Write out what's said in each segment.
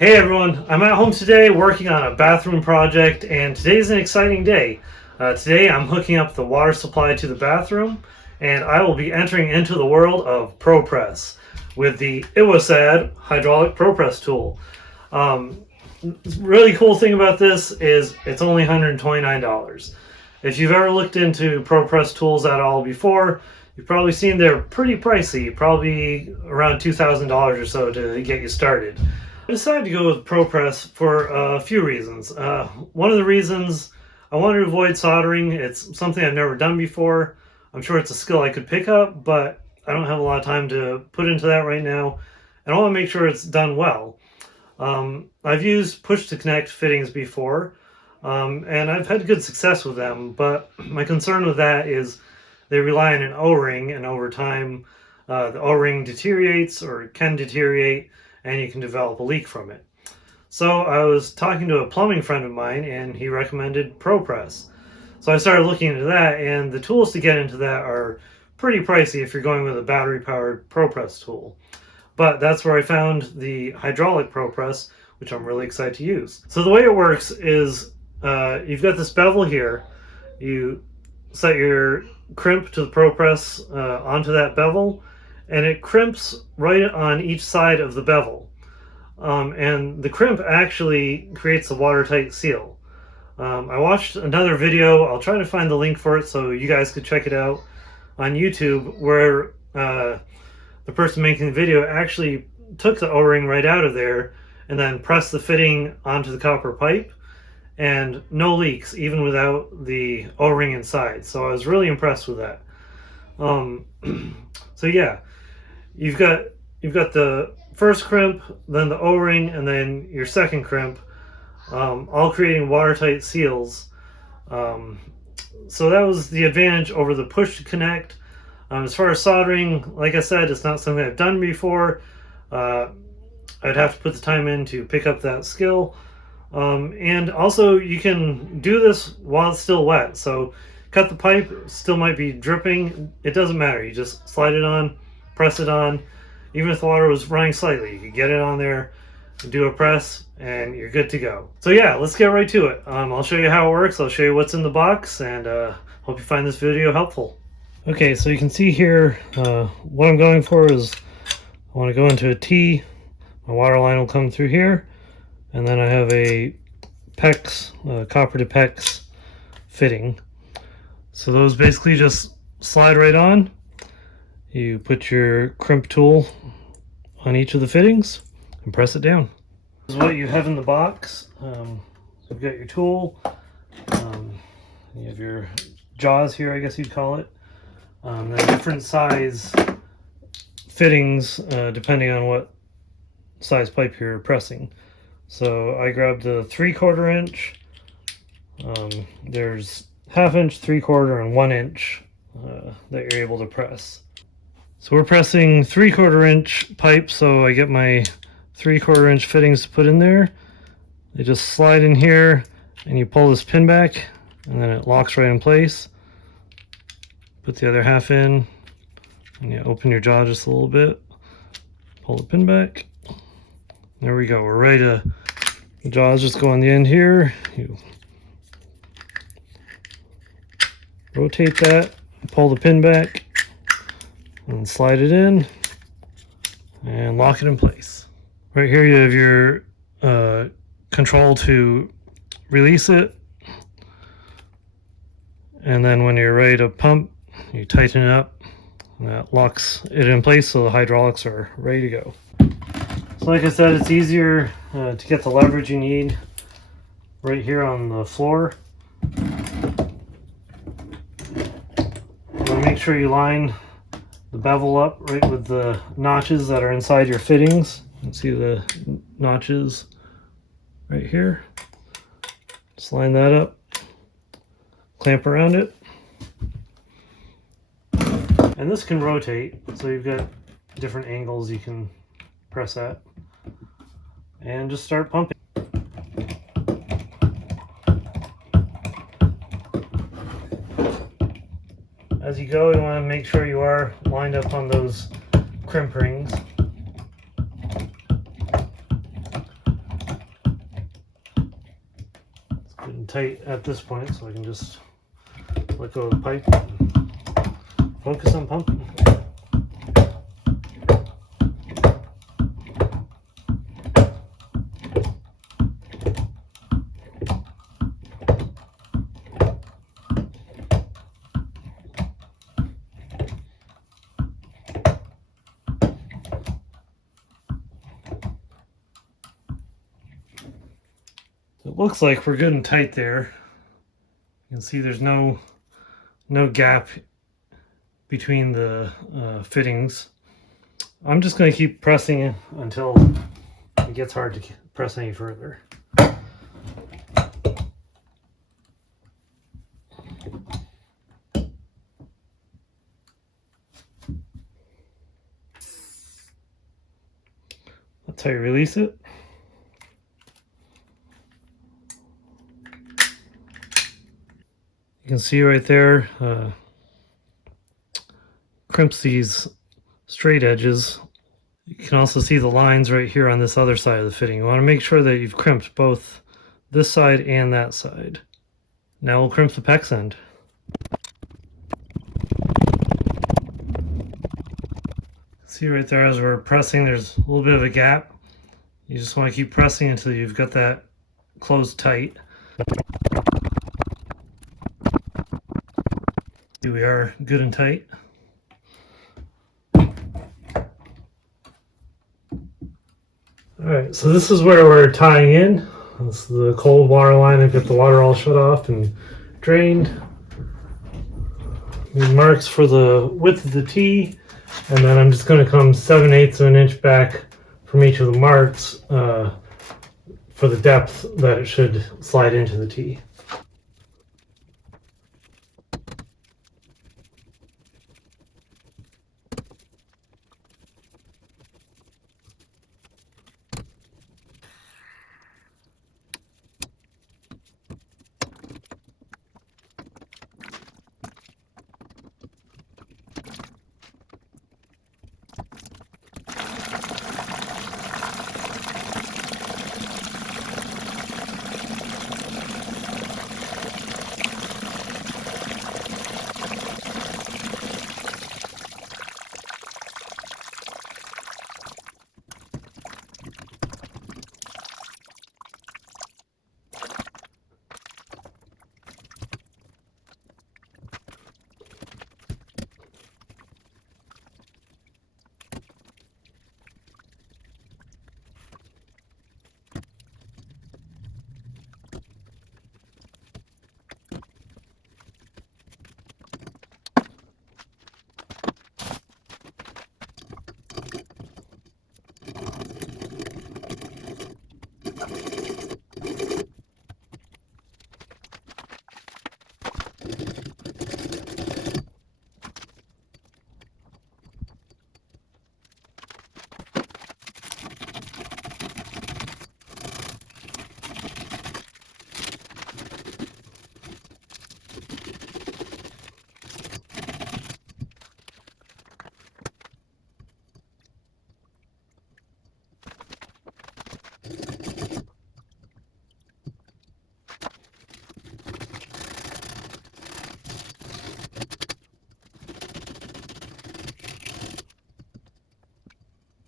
Hey everyone, I'm at home today working on a bathroom project, and today's an exciting day. Today I'm hooking up the water supply to the bathroom, and I will be entering into the world of ProPress with the Ibosad hydraulic ProPress tool. Really cool thing about this is it's only $129. If you've ever looked into ProPress tools at all before, you've probably seen they're pretty pricey, probably around $2,000 or so to get you started. I decided to go with ProPress for a few reasons. One of the reasons, I wanted to avoid soldering. It's something I've never done before. I'm sure it's a skill I could pick up, but I don't have a lot of time to put into that right now. And I want to make sure it's done well. I've used push-to-connect fittings before, and I've had good success with them, but my concern with that is they rely on an O-ring, and over time the O-ring deteriorates or can deteriorate, and you can develop a leak from it. So I was talking to a plumbing friend of mine, and he recommended ProPress. So I started looking into that, and the tools to get into that are pretty pricey if you're going with a battery-powered ProPress tool. But that's where I found the hydraulic ProPress, which I'm really excited to use. So the way it works is you've got this bevel here. You set your crimp to the ProPress onto that bevel, and it crimps right on each side of the bevel. And the crimp actually creates a watertight seal. I watched another video, I'll try to find the link for it so you guys could check it out on YouTube, where the person making the video actually took the O-ring right out of there and then pressed the fitting onto the copper pipe, and no leaks even without the O-ring inside. So I was really impressed with that. So yeah, you've got the first crimp, then the O-ring, and then your second crimp, all creating watertight seals. So that was the advantage over the push to connect. As far as soldering, like I said, it's not something I've done before. I'd have to put the time in to pick up that skill. And also you can do this while it's still wet. So cut the pipe, still might be dripping. It doesn't matter. You just slide it on, press it on. Even if the water was running slightly, you can get it on there, do a press, and you're good to go. So yeah, let's get right to it. I'll show you how it works. I'll show you what's in the box, and hope you find this video helpful. Okay, so you can see here, what I'm going for is I want to go into a T. My water line will come through here, and then I have a PEX, copper to PEX fitting. So those basically just slide right on. You put your crimp tool on each of the fittings and press it down. This is what you have in the box. So you've got your tool, you have your jaws here, I guess you'd call it. Then different size fittings depending on what size pipe you're pressing. So I grabbed the 3/4 inch. There's 1/2 inch, 3/4, and 1 inch that you're able to press. So we're pressing 3/4 inch pipe, so I get my 3/4 inch fittings to put in there. They just slide in here, and you pull this pin back, and then it locks right in place. Put the other half in, and you open your jaw just a little bit, pull the pin back. There we go, we're ready to, the jaws just go on the end here. You rotate that, pull the pin back, and slide it in and lock it in place. Right here you have your control to release it, and then when you're ready to pump, you tighten it up, and that locks it in place so the hydraulics are ready to go. So like I said, it's easier to get the leverage you need right here on the floor. You want to make sure you line the bevel up right with the notches that are inside your fittings. You can see the notches right here. Just line that up, clamp around it, and this can rotate, so you've got different angles you can press at, and just start pumping. As you go, you want to make sure you are lined up on those crimp rings. and tight at this point, so I can just let go of the pipe and focus on pumping. It looks like we're good and tight there. You can see there's no gap between the fittings. I'm just going to keep pressing it until it gets hard to press any further. That's how you release it. You can see right there, crimps these straight edges. You can also see the lines right here on this other side of the fitting. You want to make sure that you've crimped both this side and that side. Now we'll crimp the PEX end. See right there as we're pressing, there's a little bit of a gap. You just want to keep pressing until you've got that closed tight. Here we are, good and tight. Alright, so this is where we're tying in. This is the cold water line. I've got the water all shut off and drained. The marks for the width of the T, and then I'm just going to come 7/8 of an inch back from each of the marks for the depth that it should slide into the T.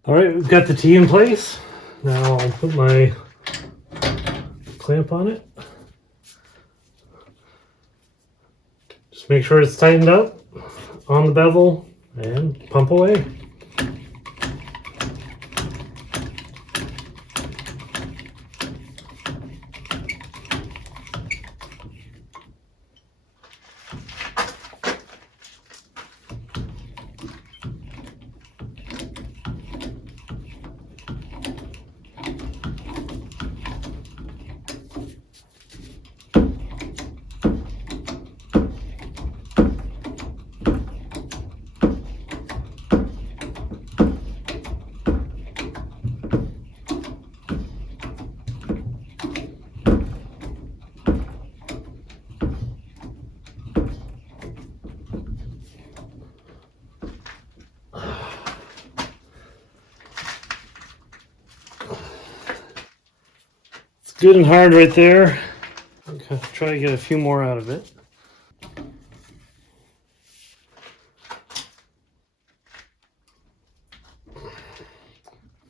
All right, we've got the T in place. Now I'll put my clamp on it. Just make sure it's tightened up on the bevel and pump away. Good and hard right there. Okay, try to get a few more out of it.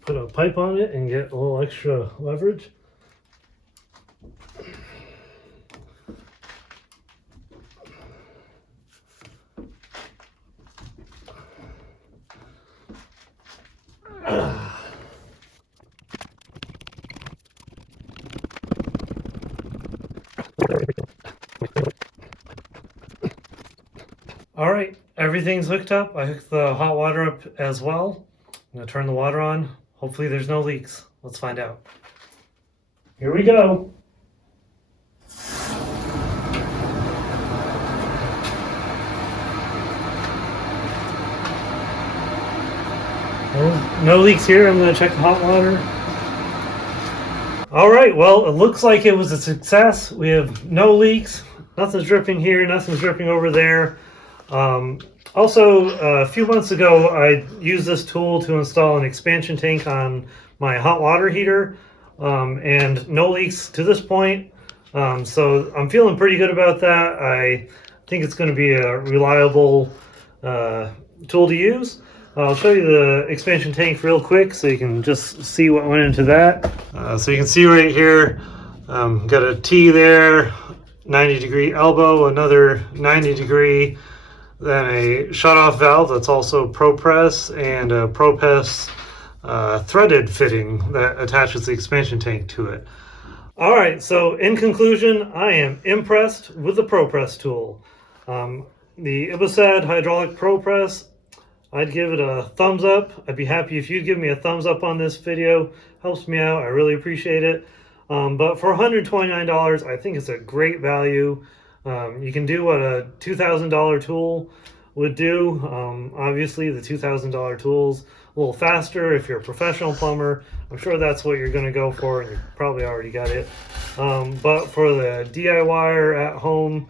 Put a pipe on it and get a little extra leverage. All right, everything's hooked up. I hooked the hot water up as well. I'm gonna turn the water on. Hopefully there's no leaks. Let's find out. Here we go. No leaks here. I'm gonna check the hot water. All right, well, it looks like it was a success. We have no leaks. Nothing's dripping here, nothing's dripping over there. Also, a few months ago, I used this tool to install an expansion tank on my hot water heater, and no leaks to this point. So I'm feeling pretty good about that. I think it's going to be a reliable tool to use. I'll show you the expansion tank real quick so you can just see what went into that. So you can see right here, got a T there, 90-degree elbow, another 90-degree, then a shutoff valve that's also ProPress, and a ProPress threaded fitting that attaches the expansion tank to it. All right, so in conclusion, I am impressed with the ProPress tool. The Ibosad hydraulic ProPress, I'd give it a thumbs up. I'd be happy if you'd give me a thumbs up on this video. Helps me out. I really appreciate it. But for $129, I think it's a great value. You can do what a $2,000 tool would do. Obviously, the $2,000 tool's a little faster if you're a professional plumber. I'm sure that's what you're going to go for, and you probably already got it. But for the DIYer at home,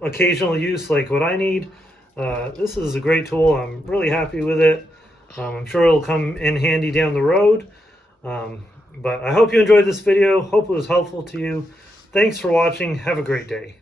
occasional use like what I need, this is a great tool. I'm really happy with it. I'm sure it'll come in handy down the road. But I hope you enjoyed this video. Hope it was helpful to you. Thanks for watching. Have a great day.